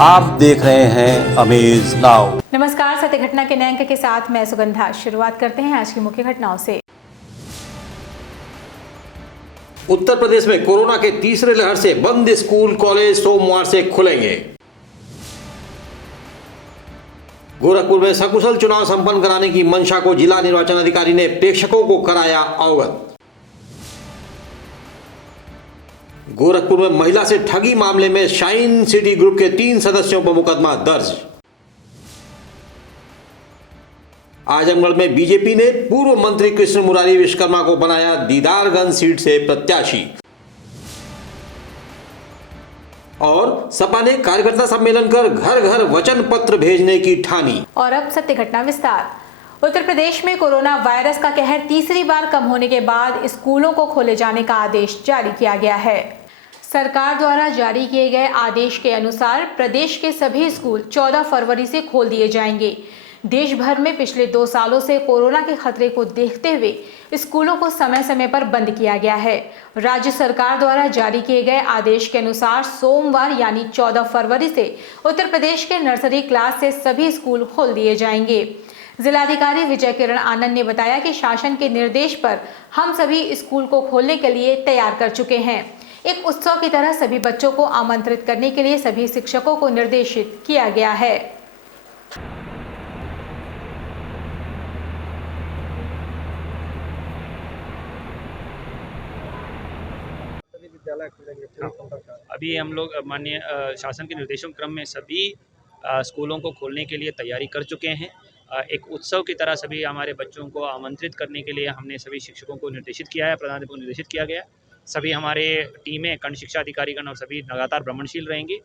आप देख रहे हैं अमेज नाउ। नमस्कार, सत्य घटना के नए अंक के साथ मैं सुगंधा। शुरुआत करते हैं आज की मुख्य घटनाओं से। उत्तर प्रदेश में कोरोना के तीसरे लहर से बंद स्कूल कॉलेज सोमवार से खुलेंगे। गोरखपुर में सकुशल चुनाव संपन्न कराने की मंशा को जिला निर्वाचन अधिकारी ने प्रेक्षकों को कराया अवगत। गोरखपुर में महिला से ठगी मामले में शाइन सिटी ग्रुप के 3 सदस्यों पर मुकदमा दर्ज। आजमगढ़ में बीजेपी ने पूर्व मंत्री कृष्ण मुरारी विश्वकर्मा को बनाया दीदारगंज सीट से प्रत्याशी। और सपा ने कार्यकर्ता सम्मेलन कर घर घर वचन पत्र भेजने की ठानी। और अब सत्य घटना विस्तार। उत्तर प्रदेश में कोरोना वायरस का कहर तीसरी बार कम होने के बाद स्कूलों को खोले जाने का आदेश जारी किया गया है। सरकार द्वारा जारी किए गए आदेश के अनुसार प्रदेश के सभी स्कूल 14 फरवरी से खोल दिए जाएंगे। देश भर में पिछले 2 सालों से कोरोना के खतरे को देखते हुए स्कूलों को समय समय पर बंद किया गया है। राज्य सरकार द्वारा जारी किए गए आदेश के अनुसार सोमवार यानी 14 फरवरी से उत्तर प्रदेश के नर्सरी क्लास से सभी स्कूल खोल दिए जाएंगे। जिलाधिकारी विजय किरण आनंद ने बताया कि शासन के निर्देश पर हम सभी स्कूल को खोलने के लिए तैयार कर चुके हैं। एक उत्सव की तरह सभी बच्चों को आमंत्रित करने के लिए सभी शिक्षकों को निर्देशित किया गया है। अभी हम लोग माननीय शासन के निर्देशों क्रम में सभी स्कूलों को खोलने के लिए तैयारी कर चुके हैं। एक उत्सव की तरह सभी हमारे बच्चों को आमंत्रित करने के लिए हमने सभी शिक्षकों को निर्देशित किया है, प्रधानाध्यापकों को निर्देशित किया गया। सभी हमारे टीमें खंड शिक्षा अधिकारीगण और सभी लगातार भ्रमणशील रहेंगी।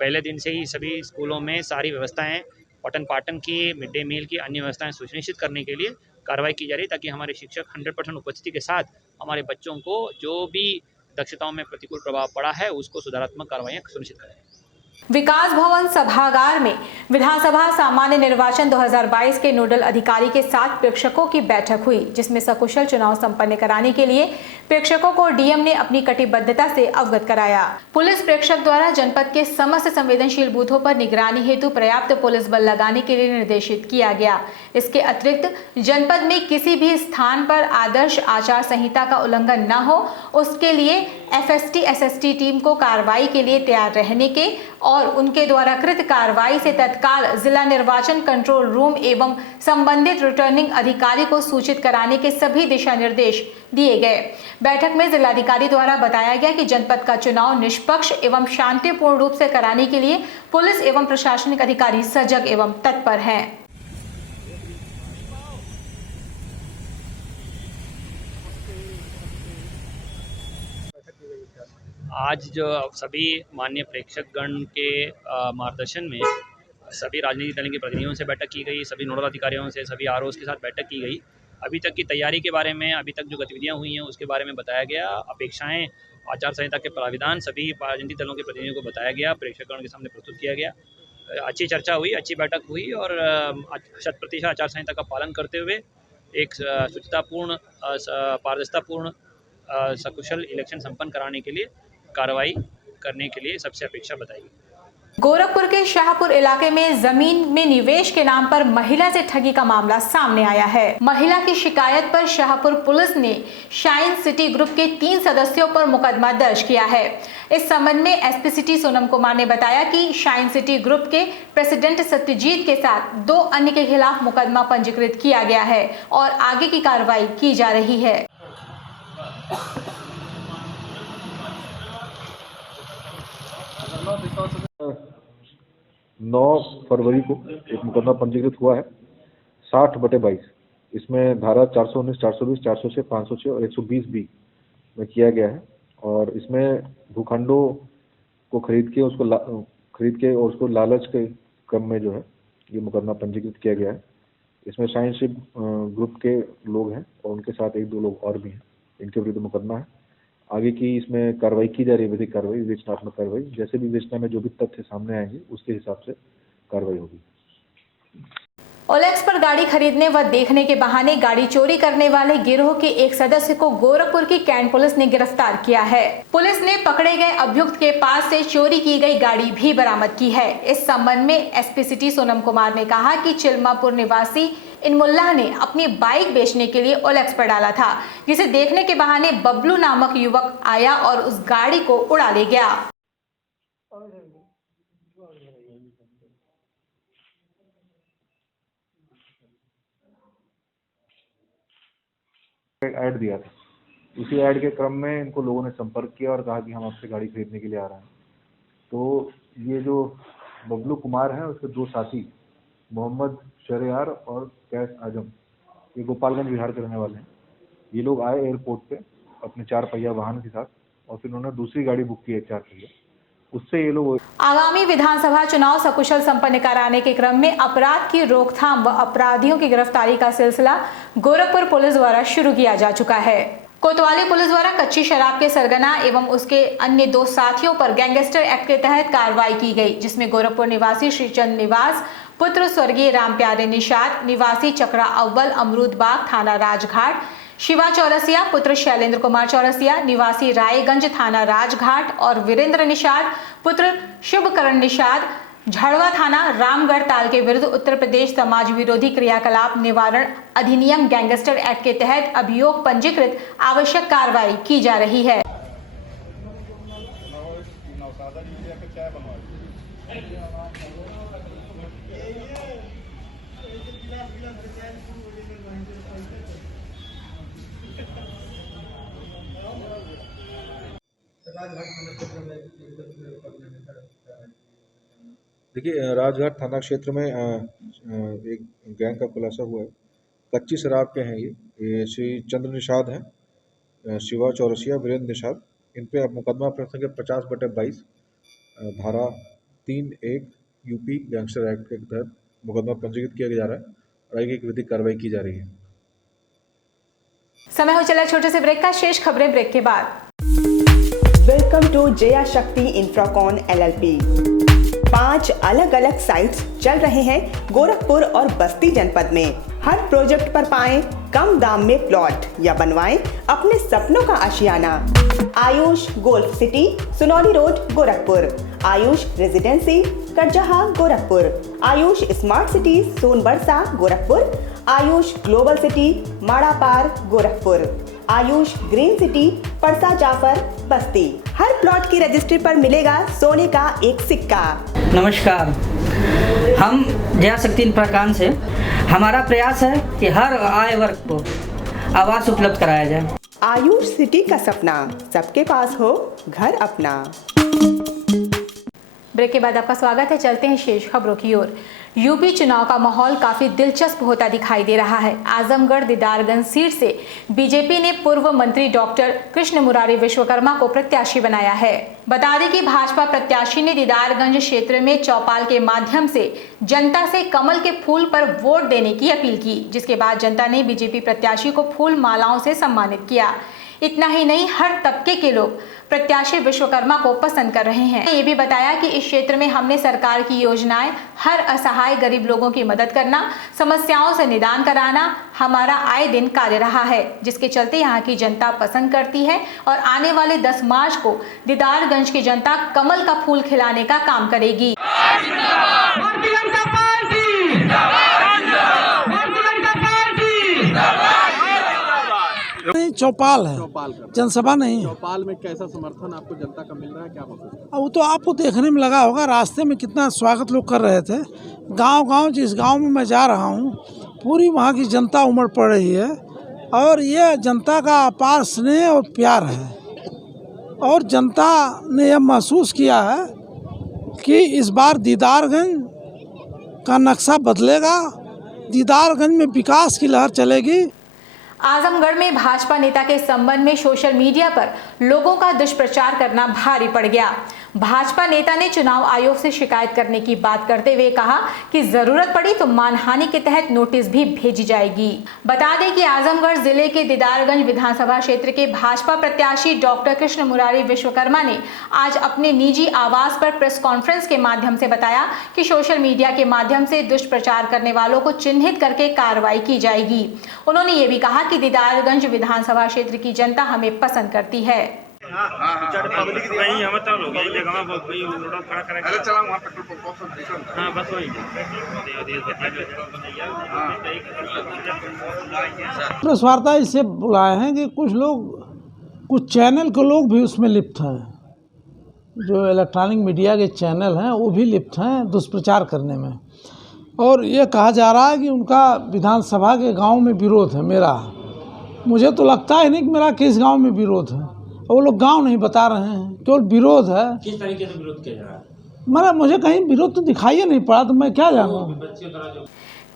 पहले दिन से ही सभी स्कूलों में सारी व्यवस्थाएं पठन पाठन की, मिड डे मील की, अन्य व्यवस्थाएं सुनिश्चित करने के लिए कार्रवाई की जा रही है, ताकि हमारे शिक्षक 100% उपस्थिति के साथ हमारे बच्चों को जो भी दक्षताओं में प्रतिकूल प्रभाव पड़ा है उसको सुधारात्मक कार्रवाइयां सुनिश्चित करें। विकास भवन सभागार में विधानसभा सामान्य निर्वाचन 2022 के नोडल अधिकारी के साथ प्रेक्षकों की बैठक हुई, जिसमें सकुशल चुनाव संपन्न कराने के लिए प्रेक्षकों को डीएम ने अपनी कटिबद्धता से अवगत कराया। पुलिस प्रेक्षक द्वारा जनपद के समस्त संवेदनशील बूथों पर निगरानी हेतु पर्याप्त पुलिस बल लगाने के लिए निर्देशित किया गया। इसके अतिरिक्त जनपद में किसी भी स्थान पर आदर्श आचार संहिता का उल्लंघन न हो, उसके लिए एफएसटी एसएसटी टीम को कार्रवाई के लिए तैयार रहने के और उनके द्वारा कृत कार्रवाई से तत्काल जिला निर्वाचन कंट्रोल रूम एवं संबंधित रिटर्निंग अधिकारी को सूचित कराने के सभी दिशा निर्देश दिए गए। बैठक में जिलाधिकारी द्वारा बताया गया कि जनपद का चुनाव निष्पक्ष एवं शांतिपूर्ण रूप से कराने के लिए पुलिस एवं प्रशासनिक अधिकारी सजग एवं तत्पर हैं। आज जो सभी माननीय प्रेक्षकगण के मार्गदर्शन में सभी राजनीतिक दलों के प्रतिनिधियों से बैठक की गई, सभी नोडल अधिकारियों से, सभी आरओस के साथ बैठक की गई। अभी तक की तैयारी के बारे में, अभी तक जो गतिविधियां हुई हैं उसके बारे में बताया गया। अपेक्षाएं, आचार संहिता के प्राविधान सभी राजनीतिक दलों के प्रतिनिधियों को बताया गया, प्रेक्षकगण के सामने प्रस्तुत किया गया। अच्छी चर्चा हुई, अच्छी बैठक हुई और 100% आचार संहिता का पालन करते हुए एक शुचितापूर्ण, पारदर्शितापूर्ण, सकुशल इलेक्शन संपन्न कराने के लिए कार्रवाई करने के लिए सबसे अपेक्षा बताई। गोरखपुर के शाहपुर इलाके में जमीन में निवेश के नाम पर महिला से ठगी का मामला सामने आया है। महिला की शिकायत पर शाहपुर पुलिस ने शाइन सिटी ग्रुप के 3 सदस्यों पर मुकदमा दर्ज किया है। इस संबंध में एसपी सिटी सोनम कुमार ने बताया कि शाइन सिटी ग्रुप के प्रेसिडेंट सत्यजीत के साथ 2 अन्य के खिलाफ मुकदमा पंजीकृत किया गया है और आगे की कार्रवाई की जा रही है। 9 फरवरी को एक मुकदमा पंजीकृत हुआ है 60/22। इसमें धारा 419, 420, 406, 506 और 120B में किया गया है। और इसमें भूखंडों को खरीद के और उसको लालच के क्रम में जो है ये मुकदमा पंजीकृत किया गया है। इसमें शाइनशिप ग्रुप के लोग हैं और उनके साथ 1-2 लोग और भी हैं, इनके विरुद्ध मुकदमा है। आगे की इसमें कार्रवाई की जा रही है, विधिक कार्रवाई, विवेचनात्मक कार्रवाई। जैसे भी विवेचना में जो भी तथ्य सामने आएंगे उसके हिसाब से कार्रवाई होगी। ओलेक्स पर गाड़ी खरीदने व देखने के बहाने गाड़ी चोरी करने वाले गिरोह के एक सदस्य को गोरखपुर की कैंट पुलिस ने गिरफ्तार किया है। पुलिस ने पकड़े गए अभियुक्त के पास से चोरी की गई गाड़ी भी बरामद की है। इस संबंध में एसपी सिटी सोनम कुमार ने कहा कि चिल्मापुर निवासी इनमुल्लाह ने अपनी बाइक बेचने के लिए ओलेक्स पर डाला था, जिसे देखने के बहाने बबलू नामक युवक आया और उस गाड़ी को उड़ा ले गया। ऐड दिया था, उसी ऐड के क्रम में इनको लोगों ने संपर्क किया और कहा कि हम आपसे गाड़ी खरीदने के लिए आ रहे हैं। तो ये जो बबलू कुमार है उसके दो साथी मोहम्मद शहरयार और कैस आजम, ये गोपालगंज बिहार के रहने वाले हैं। ये लोग आए एयरपोर्ट पे अपने 4 पहिया वाहन के साथ और फिर उन्होंने दूसरी गाड़ी बुक की है 4 पहिया, उससे ये लोग आगामी विधानसभा चुनाव सकुशल संपन्न कराने के क्रम में अपराध की रोकथाम व अपराधियों की गिरफ्तारी का सिलसिला गोरखपुर पुलिस द्वारा शुरू किया जा चुका है। कोतवाली पुलिस द्वारा कच्ची शराब के सरगना एवं उसके अन्य 2 साथियों पर गैंगस्टर एक्ट के तहत कार्रवाई की गई, जिसमें गोरखपुर निवासी श्रीचंद निवास पुत्र स्वर्गीय राम प्यारे निषाद निवासी चक्रा अव्वल अमरूद बाग थाना राजघाट, शिवा चौरसिया पुत्र शैलेंद्र कुमार चौरसिया निवासी रायगंज थाना राजघाट और वीरेंद्र निषाद पुत्र शुभकरण निषाद झाड़वा थाना रामगढ़ ताल के विरुद्ध उत्तर प्रदेश समाज विरोधी क्रियाकलाप निवारण अधिनियम गैंगस्टर एक्ट के तहत अभियोग पंजीकृत आवश्यक कार्रवाई की जा रही है। देखिए, राजघाट थाना क्षेत्र में एक गैंग का खुलासा हुआ है। कच्ची शराब के हैं ये श्री चंद्र निषाद हैं, शिवा चौरसिया, वीरेंद्र निषाद। इन पे अब मुकदमा प्रसंग 50/22 धारा 3(1) यूपी गैंगस्टर एक्ट के तहत मुकदमा पंजीकृत किया जा रहा है और आगे की विधिक कार्रवाई की जा रही है। समय हो चला छोटे से ब्रेक का, शेष खबरें ब्रेक के बाद। वेलकम टू जया शक्ति इंफ्राकॉन LLP। 5 अलग अलग साइट्स चल रहे हैं गोरखपुर और बस्ती जनपद में। हर प्रोजेक्ट पर पाएं कम दाम में प्लॉट या बनवाएं अपने सपनों का आशियाना। Ayush golf city, Sunauli road, Gorakhpur. Ayush residency, Katjaha, Gorakhpur. Ayush smart city, Sonbarsa, Gorakhpur. Ayush global city, Madapar, Gorakhpur. Ayush green city, Parsa Jafar, Basti. हर प्लॉट की रजिस्ट्री पर मिलेगा सोने का एक सिक्का। नमस्कार, हम जया शक्ति इंफ्राकॉन से। हमारा प्रयास है कि हर आय वर्ग को आवास उपलब्ध कराया जाए। आयुष सिटी का सपना, सबके पास हो घर अपना। ब्रेक के बाद आपका स्वागत है। चलते हैं शेष खबरों की ओर। यूपी चुनाव का माहौल काफी दिलचस्प होता दिखाई दे रहा है। आजमगढ़ दीदारगंज सीट से बीजेपी ने पूर्व मंत्री डॉक्टर कृष्ण मुरारी विश्वकर्मा को प्रत्याशी बनाया है। बता दें कि भाजपा प्रत्याशी ने दीदारगंज क्षेत्र में चौपाल के माध्यम से जनता से कमल के फूल पर वोट देने की अपील की, जिसके बाद जनता ने बीजेपी प्रत्याशी को फूल मालाओं से सम्मानित किया। इतना ही नहीं, हर तबके के लोग प्रत्याशी विश्वकर्मा को पसंद कर रहे हैं। ये भी बताया कि इस क्षेत्र में हमने सरकार की योजनाएं, हर असहाय गरीब लोगों की मदद करना, समस्याओं से निदान कराना हमारा आए दिन कार्य रहा है, जिसके चलते यहाँ की जनता पसंद करती है और आने वाले 10 मार्च को दीदारगंज की जनता कमल का फूल खिलाने का काम करेगी। नहीं, चौपाल है, जनसभा नहीं। चौपाल में कैसा समर्थन आपको जनता का मिल रहा है, क्या पता? वो तो आपको देखने में लगा होगा, रास्ते में कितना स्वागत लोग कर रहे थे। गांव-गांव जिस गांव में मैं जा रहा हूं, पूरी वहां की जनता उमड़ पड़ रही है और ये जनता का अपार स्नेह और प्यार है। और जनता ने यह महसूस किया है कि इस बार दीदारगंज का नक्शा बदलेगा, दीदारगंज में विकास की लहर चलेगी। आजमगढ़ में भाजपा नेता के संबंध में सोशल मीडिया पर लोगों का दुष्प्रचार करना भारी पड़ गया। भाजपा नेता ने चुनाव आयोग से शिकायत करने की बात करते हुए कहा कि जरूरत पड़ी तो मानहानि के तहत नोटिस भी भेजी जाएगी। बता दें कि आजमगढ़ जिले के दीदारगंज विधानसभा क्षेत्र के भाजपा प्रत्याशी डॉक्टर कृष्ण मुरारी विश्वकर्मा ने आज अपने निजी आवास पर प्रेस कॉन्फ्रेंस के माध्यम से बताया कि सोशल मीडिया के माध्यम से दुष्प्रचार करने वालों को चिन्हित करके कार्रवाई की जाएगी। उन्होंने ये भी कहा कि दीदारगंज विधानसभा क्षेत्र की जनता हमें पसंद करती है। प्रेस वार्ता इससे बुलाए हैं कि कुछ लोग, कुछ चैनल के लोग भी उसमें लिप्त हैं, जो इलेक्ट्रॉनिक मीडिया के चैनल हैं वो भी लिप्त हैं दुष्प्रचार करने में। और ये कहा जा रहा है कि उनका विधानसभा के गांव में विरोध है मेरा। मुझे तो लगता ही नहीं कि मेरा किस गांव में विरोध है, वो लोग गांव नहीं बता रहे हैं, केवल विरोध है। किस तरीके से विरोध किया जा रहा है? मुझे कहीं विरोध तो दिखाई नहीं पड़ा, तो मैं क्या जानूँ।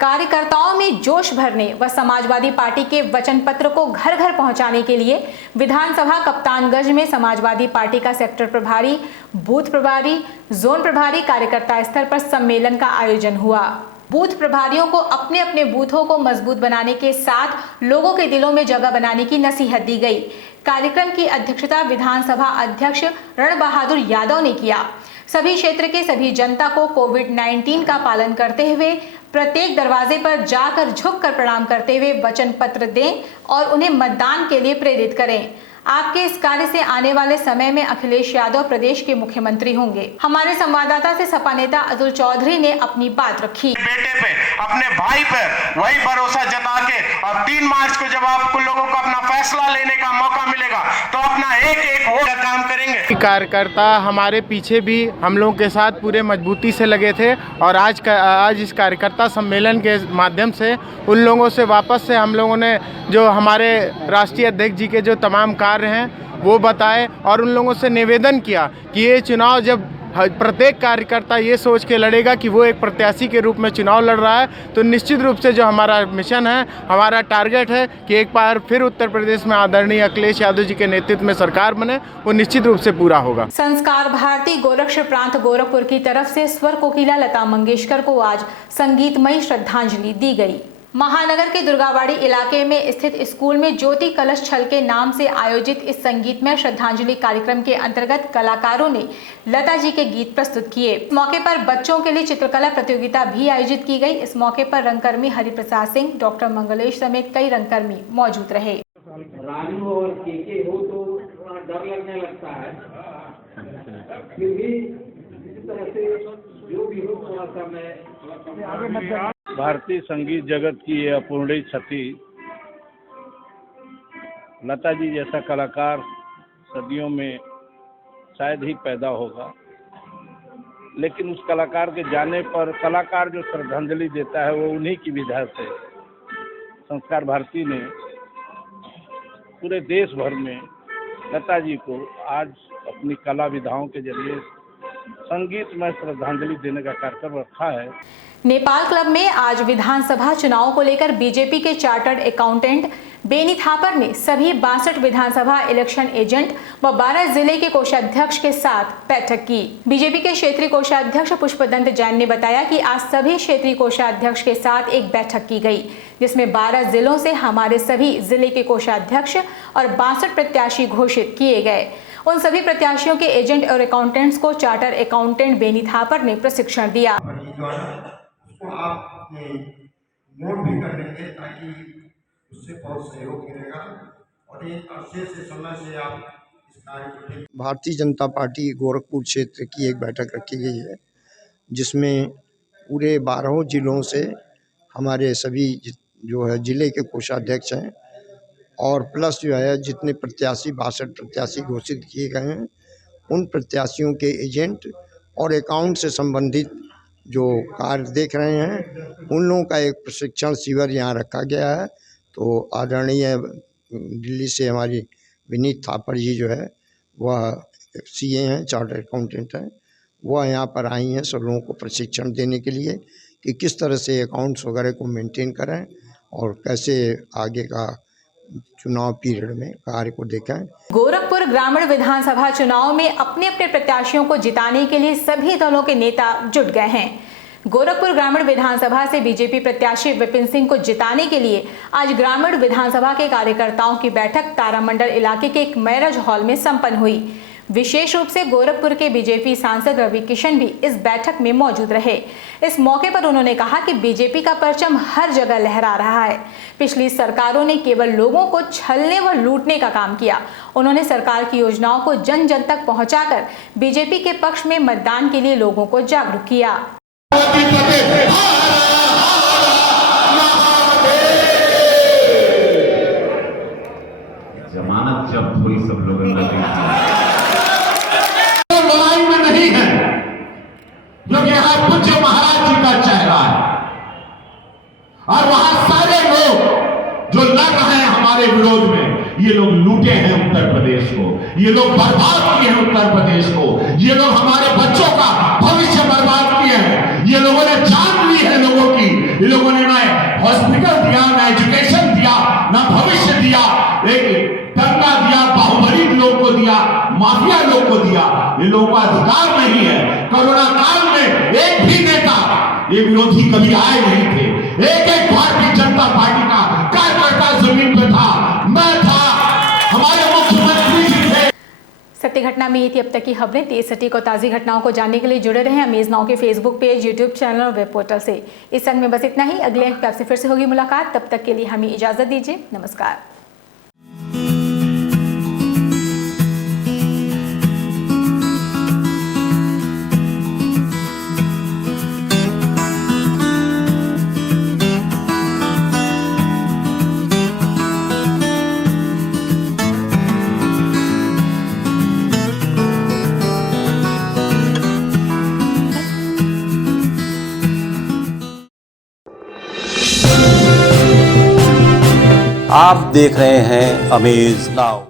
कार्यकर्ताओं में जोश भरने व समाजवादी पार्टी के वचन पत्र को घर घर पहुंचाने के लिए विधानसभा कप्तानगंज में समाजवादी पार्टी का सेक्टर प्रभारी, बूथ प्रभारी, जोन प्रभारी कार्यकर्ता स्तर पर सम्मेलन का आयोजन हुआ। बूथ प्रभारियों को अपने अपने बूथों को मजबूत बनाने के साथ लोगों के दिलों में जगह बनाने की नसीहत दी गई। कार्यक्रम की अध्यक्षता विधानसभा अध्यक्ष रण बहादुर यादव ने किया। सभी क्षेत्र के सभी जनता को कोविड-19 का पालन करते हुए प्रत्येक दरवाजे पर जाकर झुककर प्रणाम करते हुए वचन पत्र दें और उन्हें मतदान के लिए प्रेरित करें। आपके इस कार्य से आने वाले समय में अखिलेश यादव प्रदेश के मुख्यमंत्री होंगे। हमारे संवाददाता से सपा नेता अतुल चौधरी ने अपनी बात रखी। बेटे पे, अपने भाई पर वही भरोसा जता के, और 3 मार्च को जब आपको लोगों को अपना फैसला लेने का मौका मिलेगा तो अपना एक एक वोट का काम करेंगे। कार्यकर्ता हमारे पीछे भी हम लोगों के साथ पूरे मजबूती से लगे थे, और आज इस कार्यकर्ता सम्मेलन के माध्यम से उन लोगों से वापस से हम लोगों ने जो हमारे राष्ट्रीय अध्यक्ष जी के जो तमाम कार्य हैं वो बताए, और उन लोगों से निवेदन किया कि ये चुनाव जब प्रत्येक कार्यकर्ता ये सोच के लड़ेगा कि वो एक प्रत्याशी के रूप में चुनाव लड़ रहा है, तो निश्चित रूप से जो हमारा मिशन है, हमारा टारगेट है कि एक बार फिर उत्तर प्रदेश में आदरणीय अखिलेश यादव जी के नेतृत्व में सरकार बने, वो निश्चित रूप से पूरा होगा। संस्कार भारती गोरक्ष प्रांत गोरखपुर की तरफ से स्वर कोकिला लता मंगेशकर को आज संगीतमयी श्रद्धांजलि दी गई। महानगर के दुर्गाबाड़ी इलाके में स्थित स्कूल में ज्योति कलश छल के नाम से आयोजित इस संगीतमय श्रद्धांजलि कार्यक्रम के अंतर्गत कलाकारों ने लता जी के गीत प्रस्तुत किए। इस मौके पर बच्चों के लिए चित्रकला प्रतियोगिता भी आयोजित की गई। इस मौके पर रंगकर्मी हरिप्रसाद सिंह, डॉक्टर मंगलेश समेत कई रंगकर्मी मौजूद रहे। रानू और केके हो तो थोड़ा डर लगने लगता है, फिर भी इस तरह से जो भी हो थोड़ा सा मैं भारतीय संगीत जगत की ये अपूर्णीय क्षति, लता जी जैसा कलाकार सदियों में शायद ही पैदा होगा, लेकिन उस कलाकार के जाने पर कलाकार जो श्रद्धांजलि देता है वो उन्हीं की विधा से संस्कार भारती ने पूरे देश भर में लता जी को आज अपनी कला विधाओं के जरिए संगीत में श्रद्धांजलि देने का कार्यक्रम रखा है। नेपाल क्लब में आज विधानसभा चुनाव को लेकर बीजेपी के चार्टर्ड अकाउंटेंट बेनी थापर ने सभी 62 विधानसभा इलेक्शन एजेंट व 12 जिले के कोषाध्यक्ष के साथ बैठक की। बीजेपी के क्षेत्रीय कोषाध्यक्ष पुष्पदंत जैन ने बताया कि आज सभी क्षेत्रीय कोषाध्यक्ष के साथ एक बैठक की गई, जिसमें 12 जिलों से हमारे सभी जिले के कोषाध्यक्ष और 62 प्रत्याशी घोषित किए गए। उन सभी प्रत्याशियों के एजेंट और अकाउंटेंट्स को चार्टर अकाउंटेंट बेनी थापर ने प्रशिक्षण दिया। आप नोट भी कर लेंगे ताकि उससे बहुत सहयोग मिलेगा, और एक अच्छे से समय से आप इस कार्य को। भारतीय जनता पार्टी गोरखपुर क्षेत्र की एक बैठक रखी गई है, जिसमें पूरे 12 जिलों से हमारे सभी जो है जिले के कोषाध्यक्ष हैं, और प्लस जो है जितने प्रत्याशी 62 प्रत्याशी घोषित किए गए हैं, उन प्रत्याशियों के एजेंट और अकाउंट से संबंधित जो कार्य देख रहे हैं, उन लोगों का एक प्रशिक्षण शिविर यहाँ रखा गया है। तो आदरणीय दिल्ली से हमारी विनीत थापर जी जो है वह सीए हैं, चार्टर्ड अकाउंटेंट हैं, वह यहाँ पर आई हैं सब लोगों को प्रशिक्षण देने के लिए कि किस तरह से अकाउंट्स वगैरह को मेंटेन करें और कैसे आगे का चुनाव पीरियड में कार्य को देखें। गोरखपुर ग्रामीण विधानसभा चुनाव में अपने अपने प्रत्याशियों को जिताने के लिए सभी दलों के नेता जुट गए हैं। गोरखपुर ग्रामीण विधानसभा से बीजेपी प्रत्याशी विपिन सिंह को जिताने के लिए आज ग्रामीण विधानसभा के कार्यकर्ताओं की बैठक तारामंडल इलाके के एक मैरिज हॉल में संपन्न हुई। विशेष रूप से गोरखपुर के बीजेपी सांसद रवि किशन भी इस बैठक में मौजूद रहे। इस मौके पर उन्होंने कहा कि बीजेपी का परचम हर जगह लहरा रहा है। पिछली सरकारों ने केवल लोगों को छलने व लूटने का काम किया। उन्होंने सरकार की योजनाओं को जन जन तक पहुंचाकर बीजेपी के पक्ष में मतदान के लिए लोगों को जागरूक किया। जमानत जब्त हुई सब लोगों ने लड़ाई में नहीं है, क्योंकि यहाँ पूज्य महाराज जी का चेहरा है और वहां सारे लोग जो लड़ रहे हैं हमारे विरोध में, ये लोग लूटे हैं उत्तर प्रदेश को, ये लोग बर्बाद किए हैं उत्तर प्रदेश को, ये लोग हमारे बच्चों का भविष्य बर्बाद किए हैं, ये लोगों ने जान ली है लोगों की, ये लोगों ने ना हॉस्पिटल दिया, ना एजुकेशन दिया, ना भविष्य दिया, एक दंगा दिया, बाहुबली लोग को दिया, माफिया लोग को दिया। ये लोगों का अधिकार नहीं है। कोरोना काल में एक भी नेता, ये विरोधी कभी आए नहीं थे। एक भारतीय जनता पार्टी का कार्यकर्ता जमीन पे था, मैं था, हमारे मुख्यमंत्री जी थे। सत्य घटना में ये थी अब तक की खबरें। तेज सटीक और ताज़ी घटनाओं को जानने के लिए जुड़े रहें अमेज नाउ के फेसबुक पेज, यूट्यूब चैनल और वेब पोर्टल से। इस संग में बस इतना ही। अगले अंक आपसे फिर से होगी मुलाकात। तब तक के लिए हमें इजाजत दीजिए। नमस्कार। आप देख रहे हैं अमेज नाउ।